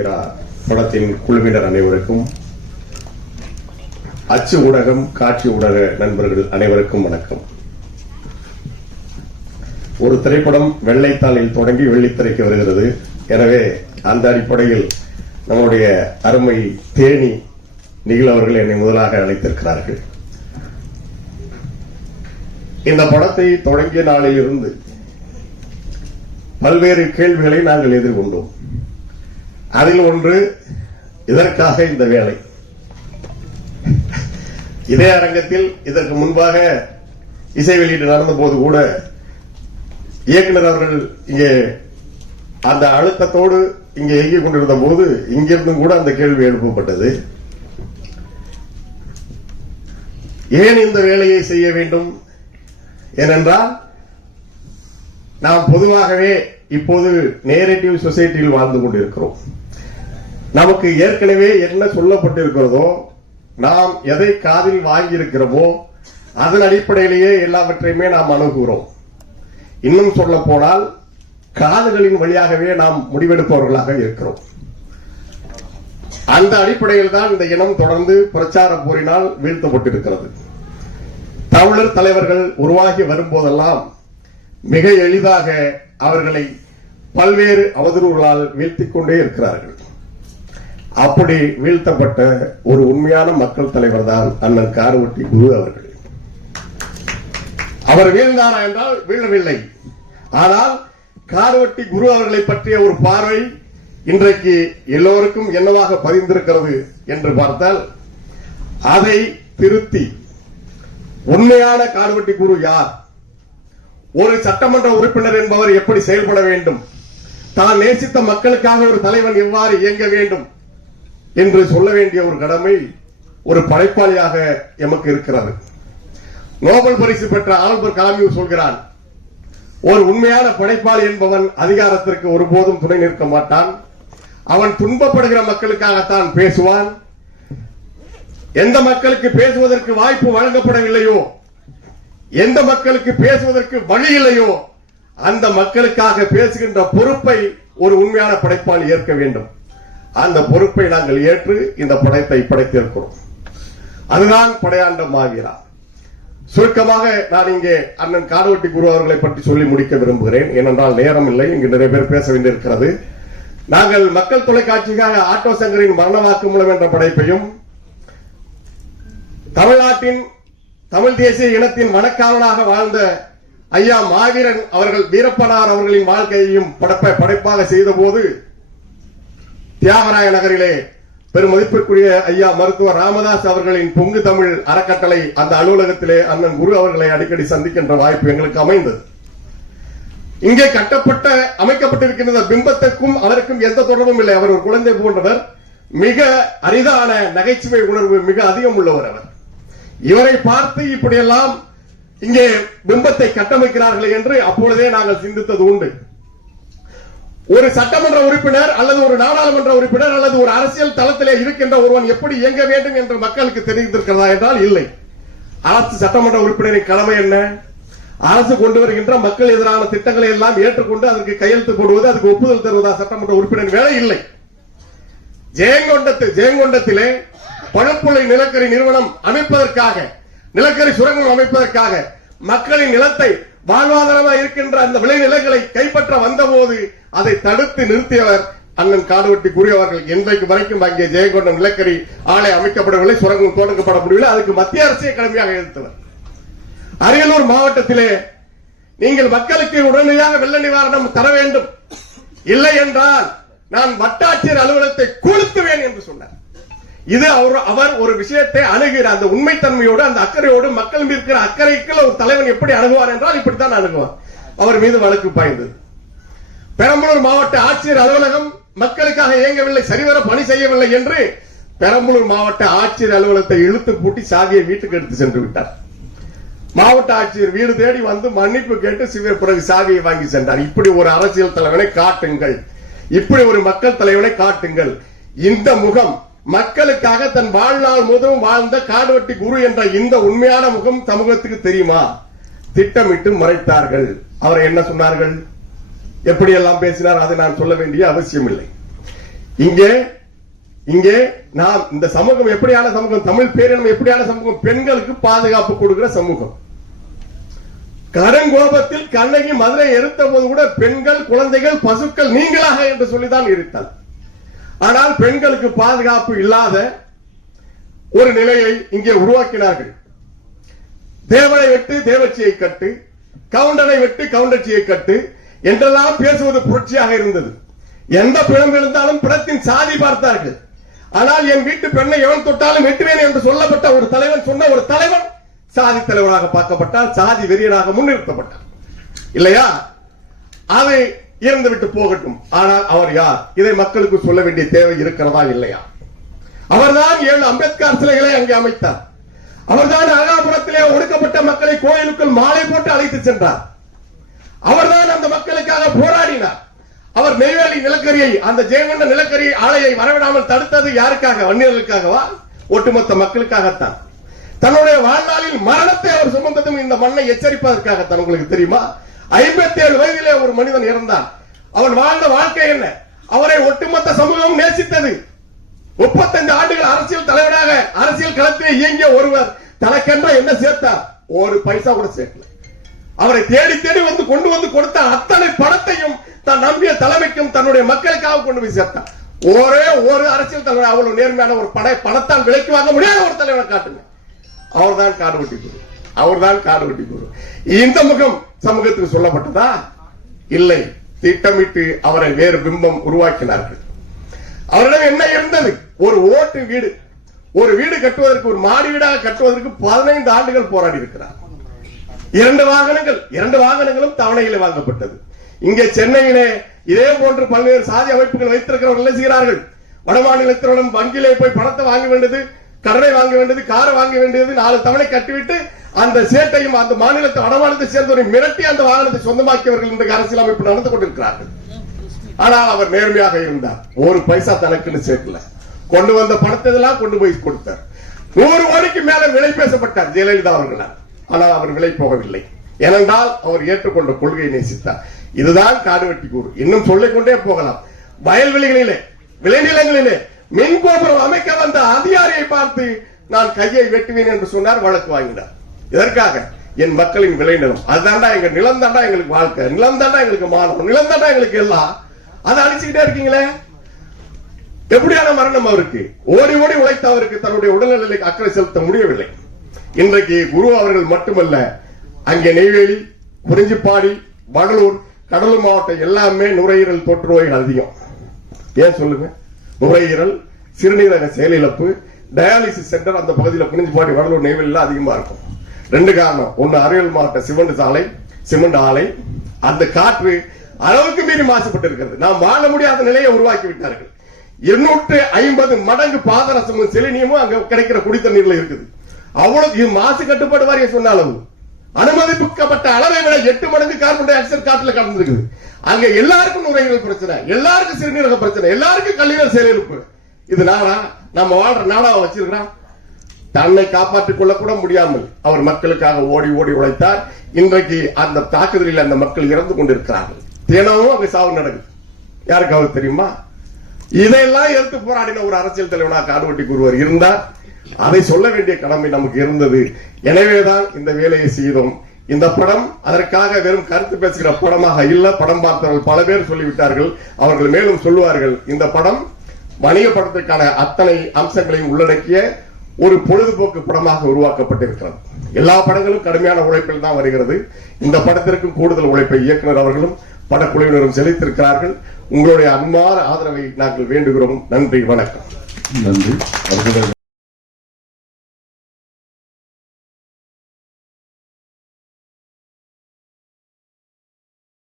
மாவீரா படத்தின் குழுவினர் அனைவருக்கும் அச்சு ஊடகம் காட்சி ஊடக நண்பர்கள் அனைவருக்கும் வணக்கம். ஒரு திரைப்படம் வெள்ளைத்தாளில் தொடங்கி வெள்ளித்திரைக்கு வருகிறது. எனவே அந்த அடிப்படையில் நம்முடைய அருமை தேனி நிகில் அவர்கள் என்னை முதலாக அழைத்திருக்கிறார்கள். இந்த படத்தை தொடங்கிய நாளில் இருந்து பல்வேறு கேள்விகளை நாங்கள் எதிர்கொண்டோம். அதில் ஒன்று இதற்காக இந்த வேலை. இதே அரங்கத்தில் இதற்கு முன்பாக இசை வெளியீடு நடந்த போது கூட இயக்குனர் அவர்கள் இங்கே அந்த அழுத்தத்தோடு இங்கே இயங்கிக் கொண்டிருந்த போது இங்கிருந்தும் கூட அந்த கேள்வி எழுப்பப்பட்டது. ஏன் இந்த வேலையை செய்ய வேண்டும்? ஏனென்றால் நாம் பொதுவாகவே இப்போது நேரடிவ் சொசைட்டியில் வாழ்ந்து கொண்டிருக்கிறோம். நமக்கு ஏற்கனவே என்ன சொல்லப்பட்டிருக்கிறதோ நாம் எதை காதில் வாங்கியிருக்கிறோமோ அதன் அடிப்படையிலேயே எல்லாவற்றையுமே நாம் அணுகுகிறோம். இன்னும் சொல்ல போனால் காதுகளின் வழியாகவே நாம் முடிவெடுப்பவர்களாக இருக்கிறோம். அந்த அடிப்படையில் தான் இந்த இனம் தொடர்ந்து பிரச்சார போரினால் வீழ்த்தப்பட்டிருக்கிறது. தமிழர் தலைவர்கள் உருவாகி வரும்போதெல்லாம் மிக எளிதாக அவர்களை பல்வேறு அவதூறுகளால் வீழ்த்திக் கொண்டே இருக்கிறார்கள். அப்படி வீழ்த்தப்பட்ட ஒரு உண்மையான மக்கள் தலைவர் தான் அண்ணன் காரவட்டி குரு அவர்கள். அவர் வீழ்ந்தாரா என்றால் வீழவில்லை. ஆனால் கார்வட்டி குரு அவர்களை பற்றிய ஒரு பார்வை இன்றைக்கு எல்லோருக்கும் என்னவாக பதிந்திருக்கிறது என்று பார்த்தால் அதை திருத்தி உண்மையான கார்வட்டி குரு யார்? ஒரு சட்டமன்ற உறுப்பினர் என்பவர் எப்படி செயல்பட வேண்டும்? தான் நேசித்த மக்களுக்காக ஒரு தலைவன் எவ்வாறு இயங்க வேண்டும்? என்று சொல்ல வேண்டிய ஒரு கடமை ஒரு படைப்பாளியாக எமக்கு இருக்கிறது. நோபல் பரிசு பெற்ற ஆல்பர் காமியூ சொல்கிறான் ஒரு உண்மையான படைப்பாளி என்பவன் அதிகாரத்திற்கு ஒருபோதும் துணை நிற்க மாட்டான். அவன் துன்பப்படுகிற மக்களுக்காகத்தான் பேசுவான். எந்த மக்களுக்கு பேசுவதற்கு வாய்ப்பு வழங்கப்படவில்லையோ எந்த மக்களுக்கு பேசுவதற்கு வழி இல்லையோ அந்த மக்களுக்காக பேசுகின்ற பொறுப்பை ஒரு உண்மையான படைப்பாளி ஏற்க வேண்டும். அந்த பொறுப்பை நாங்கள் ஏற்று இந்த படைப்பை படைத்திருக்கிறோம். அதுதான் படையாண்ட மாவீரா சுருக்கமாக நான் இங்கே அண்ணன் காடுவட்டி குரு அவர்களை பற்றி சொல்லி முடிக்க விரும்புகிறேன். ஏனென்றால் நேரம் இல்லை இங்கு நிறைய பேர் பேச வேண்டியிருக்கிறது. நாங்கள் மக்கள் தொலைக்காட்சிக்காக ஆட்டோ சங்கரின் மரண வாக்குமூலம் என்ற படைப்பையும் தமிழ்நாட்டின் தமிழ் தேசிய இனத்தின் மனக்காவலாக வாழ்ந்த ஐயா மாவீரன் அவர்கள் வீரப்பனார் அவர்களின் வாழ்க்கையையும் படைப்ப படைப்பாக செய்த போது தியாகராய நகரிலே பெருமதிப்பிற்குரிய ஐயா மருத்துவர் ராமதாஸ் அவர்களின் பொங்கு தமிழ் அறக்கட்டளை அந்த அலுவலகத்திலே அண்ணன் குரு அவர்களை அடிக்கடி சந்திக்கின்ற வாய்ப்பு எங்களுக்கு அமைந்தது. இங்கே கட்டப்பட்ட அமைக்கப்பட்டிருக்கின்ற பிம்பத்திற்கும் அவருக்கும் எந்த தொடர்பும் இல்லை. அவர் ஒரு குழந்தை போன்றவர். மிக அரிதான நகைச்சுவை உணர்வு மிக அதிகம் உள்ளவர் அவர். இவரை பார்த்து இப்படியெல்லாம் இங்கே பிம்பத்தை கட்டமைக்கிறார்கள் என்று அப்பொழுதே நாங்கள் சிந்தித்தது உண்டு. ஒரு சட்டமன்ற உறுப்பினர் அல்லது ஒரு நாடாளுமன்ற உறுப்பினர் அல்லது ஒரு அரசியல் தளத்திலே இருக்கின்ற ஒருவன் எப்படி இயங்க வேண்டும் என்று மக்களுக்கு தெரிந்திருக்கிறதா என்றால் இல்லை. அரசு சட்டமன்ற உறுப்பினரின் கடமை என்ன? அரசு கொண்டு வருகின்ற மக்கள் எதிரான திட்டங்களை எல்லாம் ஏற்றுக்கொண்டு அதற்கு கையெழுத்து போடுவது அதுக்கு ஒப்புதல் தருவதா சட்டமன்ற உறுப்பினர் வேலை? இல்லை. ஜெயங்கொண்டத்து ஜெயங்கொண்டத்திலே பழப்புள்ளை நிலக்கரி நிறுவனம் அமைப்பதற்காக நிலக்கரி சுரங்கம் அமைப்பதற்காக மக்களின் நிலத்தை வாழ்வாதாரமாக இருக்கின்ற அந்த விளைநிலங்களை கைப்பற்ற வந்தபோது அதை தடுத்து நிறுத்தியவர் அண்ணன் காடுவட்டி கூறியவர்கள் இன்றைக்கு வரைக்கும் அங்கே ஜெயங்கொண்டம் நிலக்கரி ஆலை அமைக்கப்படவில்லை சுரங்கம் தொடங்கப்பட முடியவில்லை. அதுக்கு மத்திய அரசே கடமையாக எடுத்தவர் அரியலூர் மாவட்டத்திலே நீங்கள் மக்களுக்கு உடனடியாக வெள்ள நிவாரணம் தர வேண்டும். இல்லை என்றால் நான் வட்டாட்சியர் அலுவலகத்தை கொளுத்துவேன் என்று சொன்னார். இது அவர் அவர் ஒரு விஷயத்தை அணுகிற அந்த உண்மைத்தன்மையோடு அந்த அக்கறையோடு மக்கள் இருக்கிற அக்கறைக்கு ஒரு தலைவன் எப்படி அணுகுவார் என்றால் இப்படித்தான் அணுகுவார். அவர் மீது வழக்கு பாய்ந்தது. பெரம்பலூர் மாவட்ட ஆட்சியர் அலுவலகம் மக்களுக்காக இயங்கவில்லை சரிவர பணி செய்யவில்லை என்று பெரம்பலூர் மாவட்ட ஆட்சியர் அலுவலகத்தை இழுத்து பூட்டி சாவியை வீட்டுக்கு எடுத்து சென்று விட்டார். மாவட்ட ஆட்சியர் வீடு தேடி வந்து மன்னிப்பு கேட்டு சிவ பிறகு சாவியை வாங்கி சென்றார். இப்படி ஒரு அரசியல் தலைவனை காட்டுங்கள். இப்படி ஒரு மக்கள் தலைவனை காட்டுங்கள். இந்த முகம் மக்களுக்காக தன் வாழ்நாள் முழுவதும் வாழ்ந்த காடுவட்டி குரு என்ற இந்த உண்மையான முகம் சமூகத்துக்கு தெரியுமா? திட்டமிட்டு மறைத்தார்கள். அவர் என்ன சொன்னார்கள்? எப்படியெல்லாம் பேசினார்? அதை நான் சொல்ல வேண்டிய அவசியம் இல்லை இங்கே இங்கே நாம் இந்த சமூகம் எப்படியான சமூகம்? தமிழ் பேரினம் எப்படியான சமூகம்? பெண்களுக்கு பாதுகாப்பு கொடுக்கிற சமூகம். கருங்கோபத்தில் கண்ணகி மதுரை எரித்த போது கூட பெண்கள் குழந்தைகள் பசுக்கள் நீங்களாக என்று சொல்லிதான் எரித்தாள் ஆனால் பெண்களுக்கு பாதுகாப்பு இல்லாத ஒரு நிலையை இங்கே உருவாக்கினார்கள். தேவனை விட்டு தேவச்சியை கட்டு கவுண்டனை விட்டு கவுண்டச்சியை கட்டு என்றெல்லாம் பேசுவது புரட்சியாக இருந்தது. எந்த பிணம் இருந்தாலும் பிணத்தின் சாதி பார்த்தார்கள். ஆனால் என் வீட்டு பெண்ணை எவன் தொட்டாலும் வெட்டுவேன் என்று சொல்லப்பட்ட ஒரு தலைவன் சொன்ன ஒரு தலைவன் சாதி தலைவராக பார்க்கப்பட்டால் சாதி வெறியனாக முன்னிறுத்தப்பட்டார் இல்லையா? அதை இறந்துவிட்டு போகட்டும். ஆனால் அவர் யார்? இதை மக்களுக்கு சொல்ல வேண்டிய தேவை இருக்கிறதா இல்லையா? அவர்தான் ஏழு அம்பேத்கர் சிலைகளை அங்கே அமைத்தார். அவர்தான் அழகாபுரத்திலே ஒடுக்கப்பட்ட மக்களை கோயிலுக்குள் மாலை போட்டு அழைத்து சென்றார். அவர்தான் அந்த மக்களுக்காக போராடினார். அவர் நெய்வேலி நிலக்கரியை அந்த ஜெயங்கொண்ட நிலக்கரி ஆலையை வரவிடாமல் தடுத்தது யாருக்காக? வன்னியர்களுக்காகவா? ஒட்டுமொத்த மக்களுக்காகத்தான். தன்னுடைய வாழ்நாளில் மரணத்தை அவர் சுமந்ததும் இந்த மண்ணை எச்சரிப்பதற்காகத்தான். உங்களுக்கு தெரியுமா? ஐம்பத்தி ஏழு வயதிலே ஒரு மனிதன் இறந்தார். அவன் வாழ்ந்த வாழ்க்கை என்ன? அவரை ஒட்டுமொத்த சமூகம் நேசித்தது. முப்பத்தஞ்சு ஆண்டுகள் அரசியல் தலைவராக அரசியல் களத்தில் இயங்கிய ஒருவர் தனக்கென்ற என்ன சேர்த்தார்? ஒரு பைசா கூட சேர்க்கல. அவரை தேடி தேடி வந்து கொண்டு வந்து கொடுத்த அத்தனை பணத்தையும் தான் நம்பிய தலைமைக்கும் தன்னுடைய மக்களுக்காக கொண்டு போய் சேர்த்தார். ஒரே ஒரு அரசியல் தலைவர் அவ்வளவு நேர்மையான ஒரு படை பணத்தால் விலைக்கு வாங்க முடியாத ஒரு தலைவரை காட்டுங்க. அவர்தான் காடு வெட்டி குரு அவர்தான் காடு வெட்டி குரு இந்த முகம் சமூகத்துக்கு சொல்லப்பட்டதா இல்லை. திட்டமிட்டு அவரை வேறு பிம்பம் உருவாக்கினார்கள். அவரிடம் என்ன இருந்தது? ஒரு ஓட்டு வீடு. ஒரு வீடு கட்டுவதற்கு ஒரு மாடி வீடாக கட்டுவதற்கு பதினைந்து ஆண்டுகள் போராடி இருக்கிறார் இரண்டு வாகனங்கள் இரண்டு வாகனங்களும் தவணையில் வாங்கப்பட்டது. இங்கே சென்னையிலே இதே போன்று பல்வேறு சாதி அமைப்புகள் வைத்திருக்கிறவர்கள் செய்கிறார்கள்? செய்கிறார்கள் வடமாநிலத்தினுடன் வங்கியிலே போய் பணத்தை வாங்க வேண்டியது கடனை வாங்க வேண்டியது காரை வாங்க வேண்டியது நாலு தவணை கட்டிவிட்டு அந்த சேட்டையும் அந்த மாநிலத்தை வடமாநிலத்தை சேர்ந்தவரை மிரட்டி அந்த வாகனத்தை சொந்தமாக்கியவர்கள் இன்றைக்கு அரசியல் அமைப்பு நடந்து கொண்டிருக்கிறார்கள். ஆனால் அவர் நேர்மையாக இருந்தார். ஒரு பைசா தனக்குன்னு சேர்க்கல. கொண்டு வந்த பணத்தை எல்லாம் கொண்டு போய் கொடுத்தார். நூறு கோடிக்கு மேல விலை பேசப்பட்டார் ஜெயலலிதா அவர்களால். ஆனால் அவர் விலை போகவில்லை. ஏனென்றால் அவர் ஏற்றுக்கொண்ட கொள்கையை நேசித்தார். இதுதான் காடு வெட்டி கூறு. இன்னும் சொல்லிக்கொண்டே போகலாம். வயல்வெளிகளிலே விளைநிலங்களிலே மின் கோபுரம் அமைக்க வந்த அதிகாரியை பார்த்து நான் கையை வெட்டுவேன் என்று சொன்னார் வழக்கு வாங்கினார். இதற்காக என் மக்களின் விளைநிலம் அதுதான்டா எங்க நிலம் தாண்டா எங்களுக்கு வாழ்க்கை. நிலம் தாண்டா எங்களுக்கு மானம். நிலம் தாண்டா எங்களுக்கு எல்லாம். அதை அழிச்சுக்கிட்டே இருக்கீங்களே? எப்படியான மரணம் அவருக்கு? ஓடி ஓடி உழைத்த அவருக்கு தன்னுடைய உடல்நிலைக்கு அக்கறை செலுத்த முடியவில்லை. இன்றைக்கு குரு அவர்கள் மட்டுமல்ல அங்கே நெய்வேலி குறிஞ்சிப்பாடி வடலூர் கடலூர் மாவட்டம் எல்லாமே நுரையீரல் தொற்று நோய்கள் அதிகம். ஏன் சொல்லுங்க? நுரையீரல் சிறுநீரக செயலிழப்பு டயாலிசிஸ் சென்டர் அந்த பகுதியில் குறிஞ்சிப்பாடி வடலூர் நெய்வேலியில் அதிகமா இருக்கும். ரெண்டு காரணம். ஒன்னு அரியல் மாவட்ட சிமெண்ட் சாலை சிமெண்ட் ஆலை. அந்த காற்று அளவுக்கு மீறி மாசுபட்டு இருக்கிறது நாம் வாழ முடியாத நிலையை உருவாக்கி விட்டார்கள் இருநூற்று ஐம்பது மடங்கு பாதரசமும் செலினியமும் அங்க கிடைக்கிற குடித்தண்ணீர்ல இருக்குது. அவ்வளவு மாசு கட்டுப்பாடு வாரியம் சொன்ன அளவு அனுமதிக்கப்பட்ட அளவை விட எட்டு மடங்கு கார்பன் டை ஆக்சைடு காற்றுல கலந்துருக்குது. அங்க எல்லாருக்கும் நுரையீரல் பிரச்சனை எல்லாருக்கும் சிறுநீரக பிரச்சனை எல்லாருக்கும் கல்லீரல் செயலிழப்பு. இது நாடா நம்ம வாழ்ற நாடாவை வச்சிருக்கிறோம் தன்னை காப்பாற்றிக் கொள்ள கூட முடியாமல் அவர் மக்களுக்காக ஓடி ஓடி உழைத்தார். இன்றைக்கு அந்த தாக்குதலில் அந்த மக்கள் இறந்து கொண்டிருக்கிறார்கள். தினமும் அங்கு சாவு நடக்குது. யாருக்காவது தெரியுமா? இதையெல்லாம் எடுத்து போராடின ஒரு அரசியல் தலைவனாக காடுவட்டி ஒருவர் இருந்தார். அதை சொல்ல வேண்டிய கடமை நமக்கு இருந்தது. எனவேதான் இந்த வேலையை செய்தோம். இந்த படம் அதற்காக வெறும் கருத்து பேசுகிற படமாக இல்ல படம் பார்த்தவர்கள் பல பேர் சொல்லிவிட்டார்கள். அவர்கள் மேலும் சொல்லுவார்கள் இந்த படம் வணிக படத்திற்கான அத்தனை அம்சங்களையும் உள்ளடக்கிய ஒரு பொழுதுபோக்கு படமாக உருவாக்கப்பட்டிருக்கிறது. எல்லா படங்களும் கடுமையான உழைப்பில் தான் வருகிறது. இந்த படத்திற்கும் கூடுதல் உழைப்பை இயக்குனர் அவர்களும் படக்குழுவினரும் செலுத்திருக்கிறார்கள் உங்களுடைய அன்பான ஆதரவை நாங்கள் வேண்டுகிறோம். நன்றி வணக்கம். நன்றி.